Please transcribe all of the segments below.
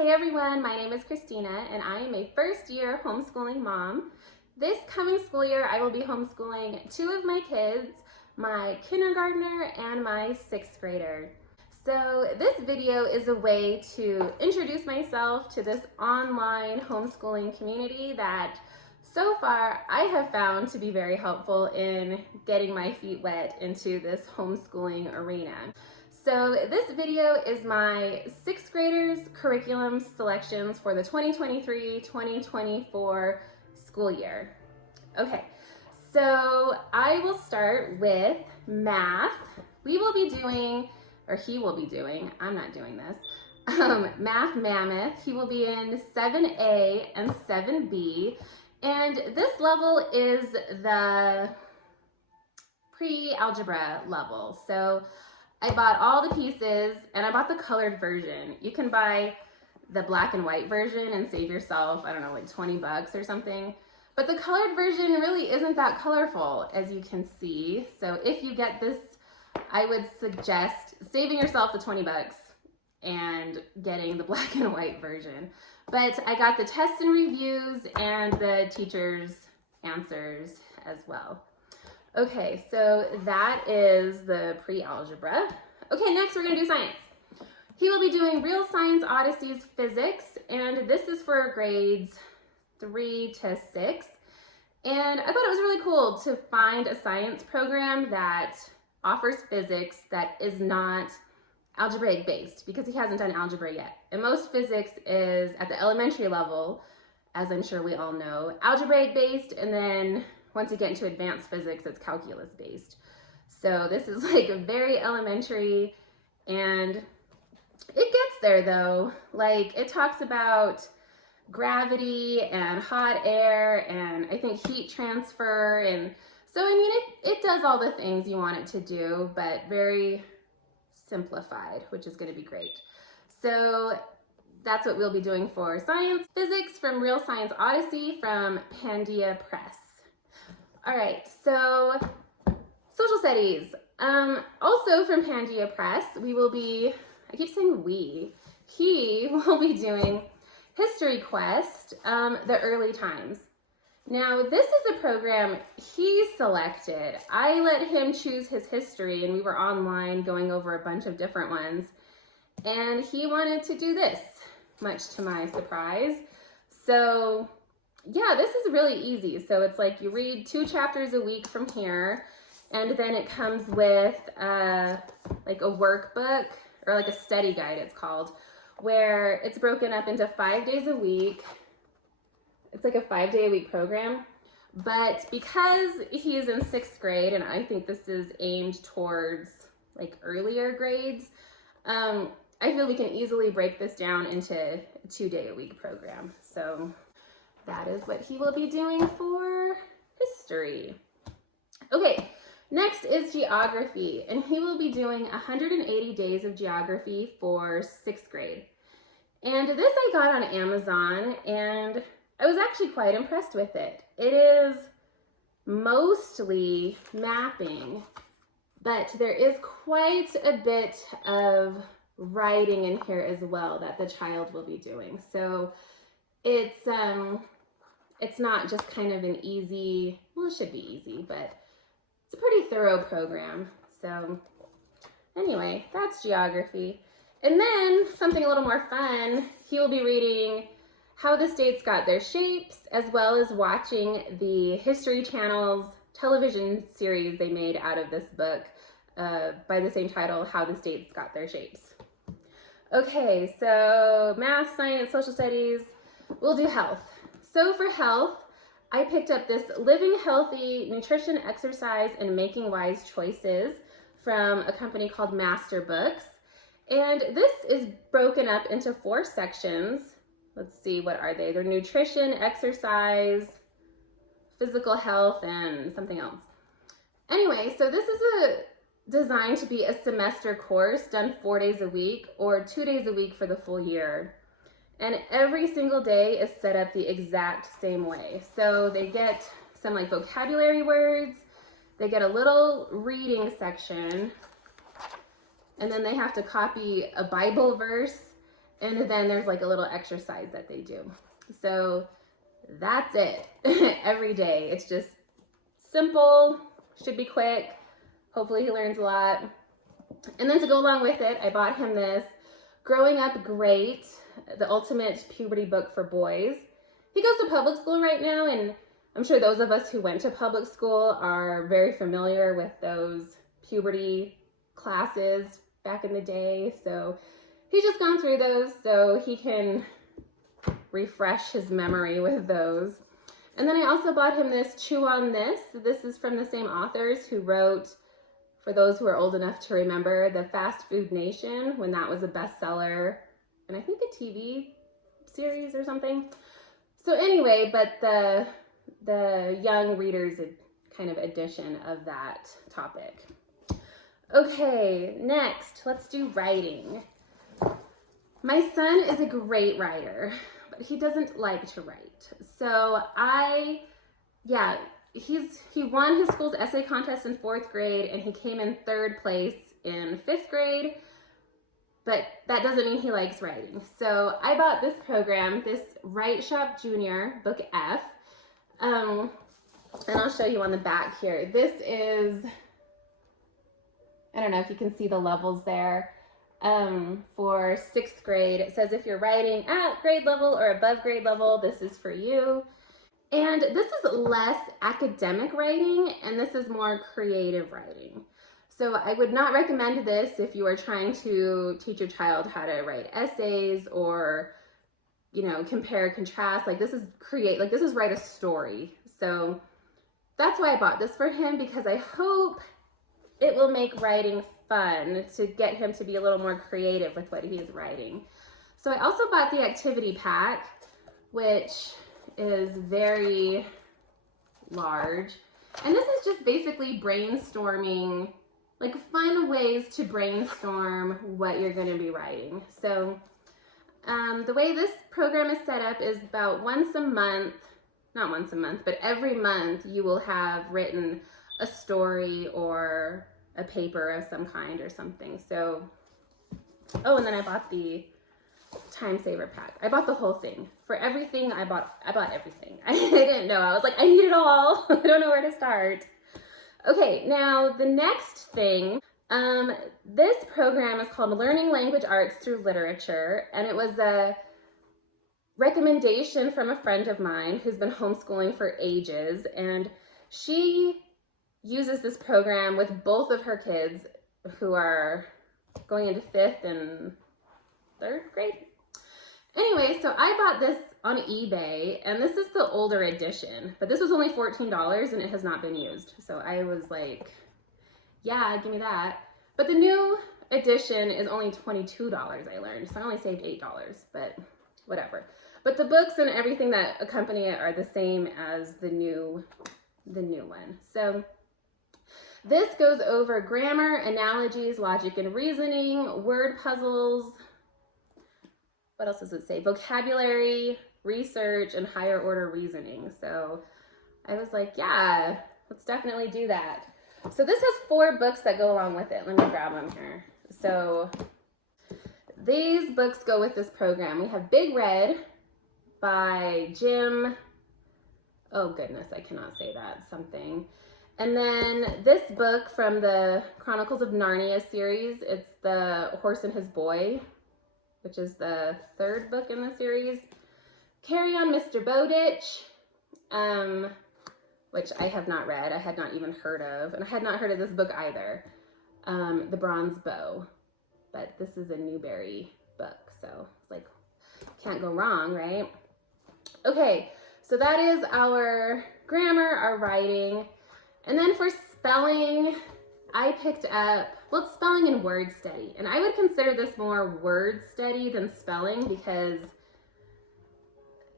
Hey everyone, my name is Christina and I am a first-year homeschooling mom. This coming school year I will be homeschooling two of my kids, my kindergartner and my sixth grader. So this video is a way to introduce myself to this online homeschooling community that so far I have found to be very helpful in getting my feet wet into this homeschooling arena. So this video is my sixth graders curriculum selections for the 2023-2024 school year. Okay, so I will start with math. We will be doing, or he will be doing, I'm not doing this, Math Mammoth. He will be in 7A and 7B. And this level is the pre-algebra level. So I bought all the pieces and I bought the colored version. You can buy the black and white version and save yourself, I don't know, like 20 bucks or something. But the colored version really isn't that colorful, as you can see. So if you get this, I would suggest saving yourself the 20 bucks and getting the black and white version. But I got the tests and reviews and the teacher's answers as well. Okay, so that is the pre-algebra. Okay, next we're gonna do science. He will be doing Real Science Odysseys Physics, and this is for grades 3 to 6. And I thought it was really cool to find a science program that offers physics that is not algebraic based, because he hasn't done algebra yet. And most physics is at the elementary level, as I'm sure we all know, algebraic based, and then once you get into advanced physics, it's calculus based. So this is like a very elementary, and it gets there though. Like it talks about gravity and hot air and I think heat transfer. And so, I mean, it does all the things you want it to do, but very simplified, which is going to be great. So that's what we'll be doing for science. Physics from Real Science Odyssey from Pandia Press. All right, so social studies. Also from Pandia Press, we will be, I keep saying we, he will be doing History Quest, the early times. Now, this is a program he selected. I let him choose his history, and we were online going over a bunch of different ones. And he wanted to do this, much to my surprise. So yeah, this is really easy. So it's like you read 2 chapters a week from here, and then it comes with like a workbook, or like a study guide it's called, where it's broken up into 5 days a week. It's like a 5-day-a-week program. But because he's in 6th grade, and I think this is aimed towards like earlier grades, I feel we can easily break this down into a 2-day-a-week program. So that is what he will be doing for history. Okay, next is geography, and he will be doing 180 days of geography for 6th grade. And this I got on Amazon, and I was actually quite impressed with it. It is mostly mapping, but there is quite a bit of writing in here as well that the child will be doing. So it's not just kind of an easy, well, it should be easy, but it's a pretty thorough program. So anyway, that's geography. And then something a little more fun, he will be reading How the States Got Their Shapes, as well as watching the History Channel's television series they made out of this book by the same title, How the States Got Their Shapes. Okay, so math, science, social studies, we'll do health. So for health, I picked up this Living Healthy, Nutrition, Exercise, and Making Wise Choices from a company called Master Books. And this is broken up into 4 sections. Let's see, what are they? They're nutrition, exercise, physical health, and something else. Anyway, so this is designed to be a semester course done 4 days a week or 2 days a week for the full year. And every single day is set up the exact same way. So they get some like vocabulary words, they get a little reading section, and then they have to copy a Bible verse And then there's like a little exercise that they do. So that's it. Every day. It's just simple, should be quick. Hopefully he learns a lot. And then to go along with it, I bought him this Growing Up Great, the ultimate puberty book for boys. He goes to public school right now, and I'm sure those of us who went to public school are very familiar with those puberty classes back in the day. So he's just gone through those so he can refresh his memory with those. And then I also bought him this Chew on This. This is from the same authors who wrote, for those who are old enough to remember, The Fast Food Nation, when that was a bestseller, and I think a TV series or something. So anyway, but the young readers kind of edition of that topic. Okay, next, let's do writing. My son is a great writer, but he doesn't like to write. So he won his school's essay contest in 4th grade, and he came in 3rd place in 5th grade, but that doesn't mean he likes writing. So I bought this program, this Write Shop Junior, Book F, and I'll show you on the back here. This is, I don't know if you can see the levels there, for 6th grade. It says if you're writing at grade level or above grade level, this is for you. And this is less academic writing, and this is more creative writing. So I would not recommend this if you are trying to teach your child how to write essays or, you know, compare, contrast. Like this is write a story. So that's why I bought this for him, because I hope it will make writing fun to get him to be a little more creative with what he's writing. So I also bought the activity pack, which is very large. And this is just basically brainstorming, like fun ways to brainstorm what you're going to be writing. So the way this program is set up is about once a month, not once a month, but every month you will have written a story or a paper of some kind or something. So, oh, and then I bought the time saver pack. I bought the whole thing. For everything, I bought everything. I didn't know. I was like, I need it all. I don't know where to start. Okay, now the next thing, this program is called Learning Language Arts Through Literature, and it was a recommendation from a friend of mine who's been homeschooling for ages, and she uses this program with both of her kids who are going into 5th and 3rd grade. Anyway, so I bought this on eBay, and this is the older edition, but this was only $14 and it has not been used. So I was like, yeah, give me that. But the new edition is only $22, I learned. So I only saved $8, but whatever. But the books and everything that accompany it are the same as the new one. So this goes over grammar, analogies, logic and reasoning, word puzzles. What else does it say? Vocabulary, research, and higher order reasoning. So I was like, yeah, let's definitely do that. So this has 4 books that go along with it. Let me grab them here. So these books go with this program. We have Big Red by Jim, oh goodness, I cannot say that, something. And then this book from the Chronicles of Narnia series, it's The Horse and His Boy, which is the 3rd book in the series. Carry On Mr. Bowditch, which I have not read. I had not even heard of, and I had not heard of this book either. The Bronze Bow, but this is a Newbery book, so it's like, can't go wrong, right? Okay, so that is our grammar, our writing, and then for spelling, I picked up, well, it's spelling and word study. And I would consider this more word study than spelling, because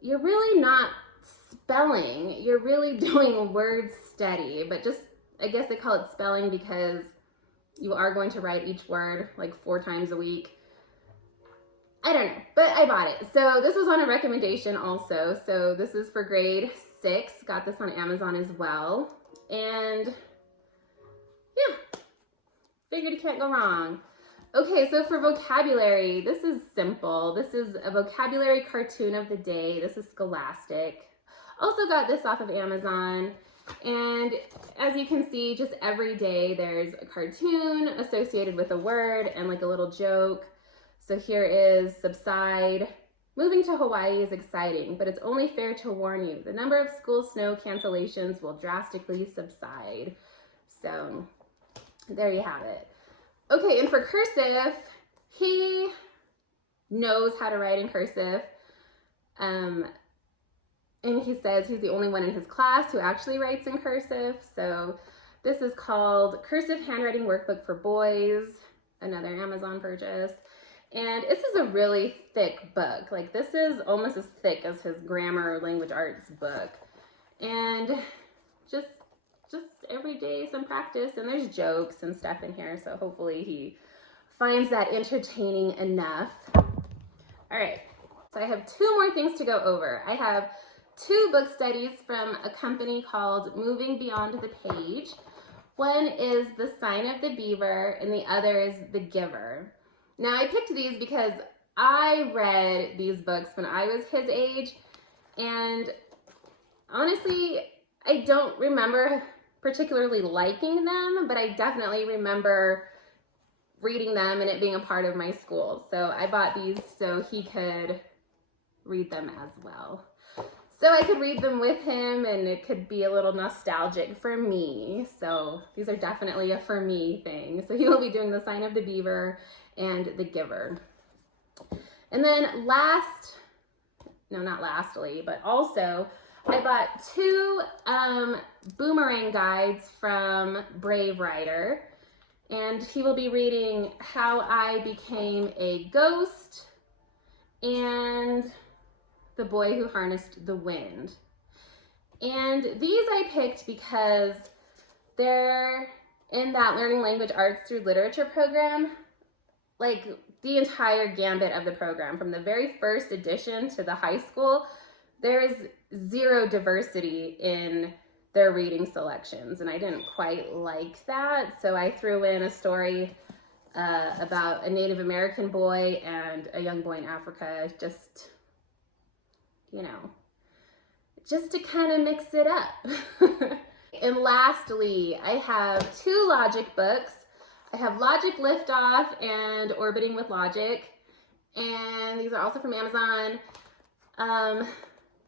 you're really not spelling, you're really doing word study. But just, I guess they call it spelling because you are going to write each word like 4 times a week. I don't know, but I bought it. So this was on a recommendation also. So this is for grade 6, got this on Amazon as well. And yeah, figured you can't go wrong. Okay, so for vocabulary, this is simple. This is a vocabulary cartoon of the day. This is Scholastic. Also got this off of Amazon. And as you can see, just every day there's a cartoon associated with a word and like a little joke. So here is subside. Moving to Hawaii is exciting, but it's only fair to warn you, the number of school snow cancellations will drastically subside. So there you have it. Okay, and for cursive, he knows how to write in cursive. And he says he's the only one in his class who actually writes in cursive. So this is called Cursive Handwriting Workbook for Boys, another Amazon purchase. And this is a really thick book. Like, this is almost as thick as his grammar language arts book. And just every day some practice, and there's jokes and stuff in here, so hopefully he finds that entertaining enough. All right, so I have 2 more things to go over. I have 2 book studies from a company called Moving Beyond the Page. One is The Sign of the Beaver, and the other is The Giver. Now, I picked these because I read these books when I was his age, and honestly, I don't remember particularly liking them, but I definitely remember reading them and it being a part of my school. So I bought these so he could read them as well. So I could read them with him and it could be a little nostalgic for me. So these are definitely a for me thing. So he will be doing The Sign of the Beaver and The Giver. And then not lastly, but also I bought 2 boomerang guides from Brave Writer, and he will be reading How I Became a Ghost and The Boy Who Harnessed the Wind. And these I picked because they're in that Learning Language Arts through Literature program, like the entire gambit of the program, from the very first edition to the high school. There is 0 diversity in their reading selections, and I didn't quite like that. So I threw in a story about a Native American boy and a young boy in Africa, just to kind of mix it up. And lastly, I have 2 logic books. I have Logic Liftoff and Orbiting with Logic, and these are also from Amazon.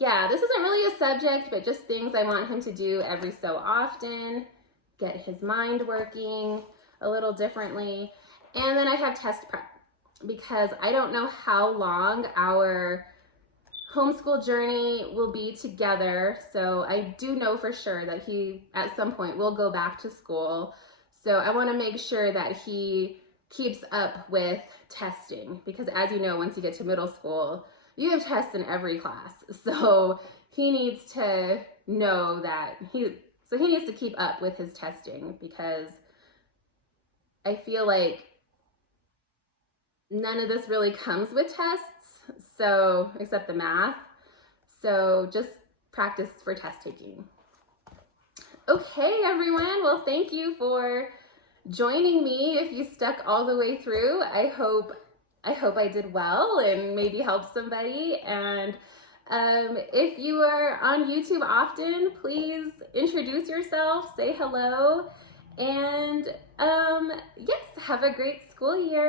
Yeah, this isn't really a subject, but just things I want him to do every so often, get his mind working a little differently. And then I have test prep, because I don't know how long our homeschool journey will be together. So I do know for sure that he, at some point, will go back to school. So I want to make sure that he keeps up with testing, because as you know, once you get to middle school, you have tests in every class. So he needs to know that he needs to keep up with his testing, because I feel like none of this really comes with tests, so except the math. So just practice for test taking. Okay, everyone. Well, thank you for joining me. If you stuck all the way through, I hope I did well and maybe helped somebody. And if you are on YouTube often, please introduce yourself, say hello, and yes, have a great school year.